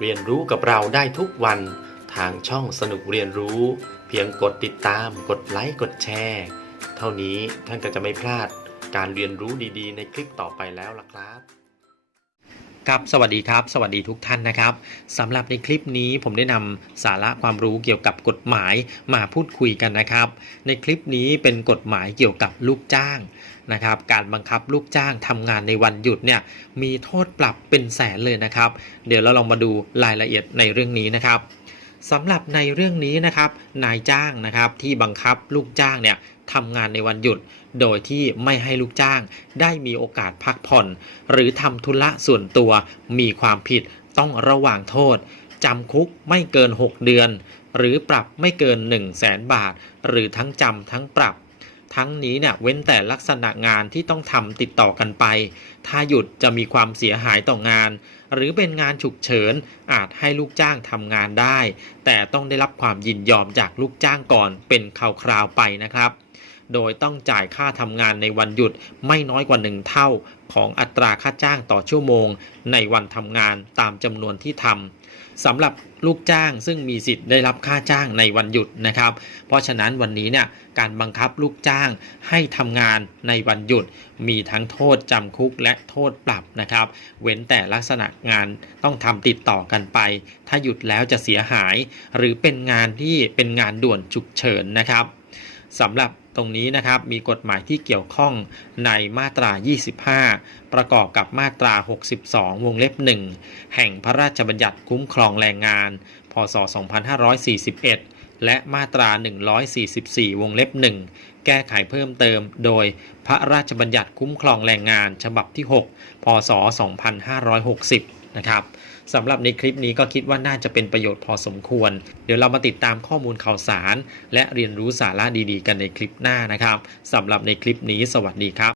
เรียนรู้กับเราได้ทุกวันทางช่องสนุกเรียนรู้ เพียงกดติดตาม กดไลค์กดแชร์เท่านี้ท่านก็จะไม่พลาดการเรียนรู้ดีๆ ในคลิปต่อไปแล้วล่ะครับครับสวัสดีครับ สวัสดีทุกท่านนะครับสำหรับในคลิปนี้ผมได้นำสาระความรู้เกี่ยวกับกฎหมายมาพูดคุยกันนะครับ ในคลิปนี้เป็นกฎหมายเกี่ยวกับลูกจ้าง นะครับการบังคับลูกจ้างทำงานในวันหยุดเนี่ยมีโทษปรับเป็นแสนเลยนะครับ เดี๋ยวเราลองมาดูรายละเอียดในเรื่องนี้นะครับสำหรับในเรื่องนี้นะครับ นายจ้างนะครับที่บังคับลูกจ้างเนี่ยทำงานในวันหยุด โดยที่ไม่ให้ลูกจ้าง ได้มีโอกาสพักผ่อน หรือทำธุระส่วนตัว มีความผิดต้องระหว่างโทษจำคุกไม่เกิน 6 เดือน หรือปรับไม่เกิน 1 0 0 0 0แสนบาท หรือทั้งจำทั้งปรับ ทั้งนี้เนี่ยเว้นแต่ลักษณะงานที่ต้องทำติดต่อกันไป ถ้าหยุดจะมีความเสียหายต่องาน หรือเป็นงานฉุกเฉินอาจให้ลูกจ้างทำงานได้ แต่ต้องได้รับความยินยอมจากลูกจ้างก่อนเป็นคราวๆไปนะครับโดยต้องจ่ายค่าทำงานในวันหยุดไม่น้อยกว่า 1 เท่า ของอัตราค่าจ้างต่อชั่วโมง ในวันทำงานตามจำนวนที่ทำ สำหรับลูกจ้างซึ่งมีสิทธิ์ได้รับค่าจ้างในวันหยุดนะครับ เพราะฉะนั้นวันนี้เนี่ยการบังคับลูกจ้างให้ทำงานในวันหยุด มีทั้งโทษจำคุกและโทษปรับนะครับ เว้นแต่ลักษณะงานต้องทำติดต่อกันไป ถ้าหยุดแล้วจะเสียหาย หรือเป็นงานที่เป็นงานด่วนฉุกเฉินนะครับ สำหรับตรงนี้นะครับมีกฎหมายที่เกี่ยวข้องในมาตรา 25 ประกอบกับมาตรา 62 วงเล็บ 1 แห่งพระราชบัญญัติคุ้มครองแรงงาน พศ 2541 และมาตรา 144 วงเล็บ 1 แก้ไขเพิ่มเติมโดยพระราชบัญญัติคุ้มครองแรงงานฉบับที่ 6 พศ 2560 นะครับสำหรับในคลิปนี้ก็คิดว่าน่าจะเป็นประโยชน์พอสมควร เดี๋ยวเรามาติดตามข้อมูลข่าวสาร และเรียนรู้สาระดีๆ กันในคลิปหน้านะครับสำหรับในคลิปนี้สวัสดีครับ